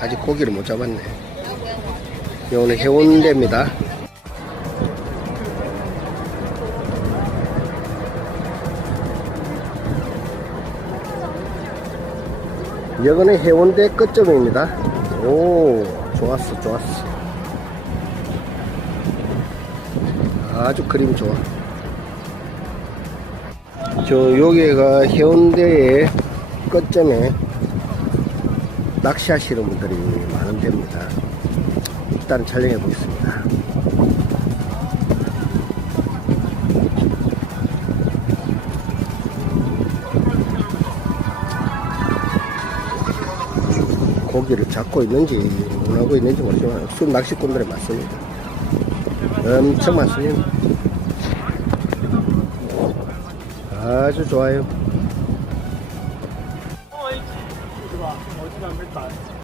아직 고기를 못 잡았네. 여기는 해운대입니다. 여기는 해운대 끝점입니다. 오, 좋았어, 좋았어. 아주 그림 좋아. 여기가 해운대의 끝점에 낚시하시는 분들이 많은 데입니다. 일단 촬영해 보겠습니다. 고기를 잡고 있는지 못 하고 있는지 모르지만 술 낚시꾼들이 많습니다. 엄청 많습니다. 아주 좋아요.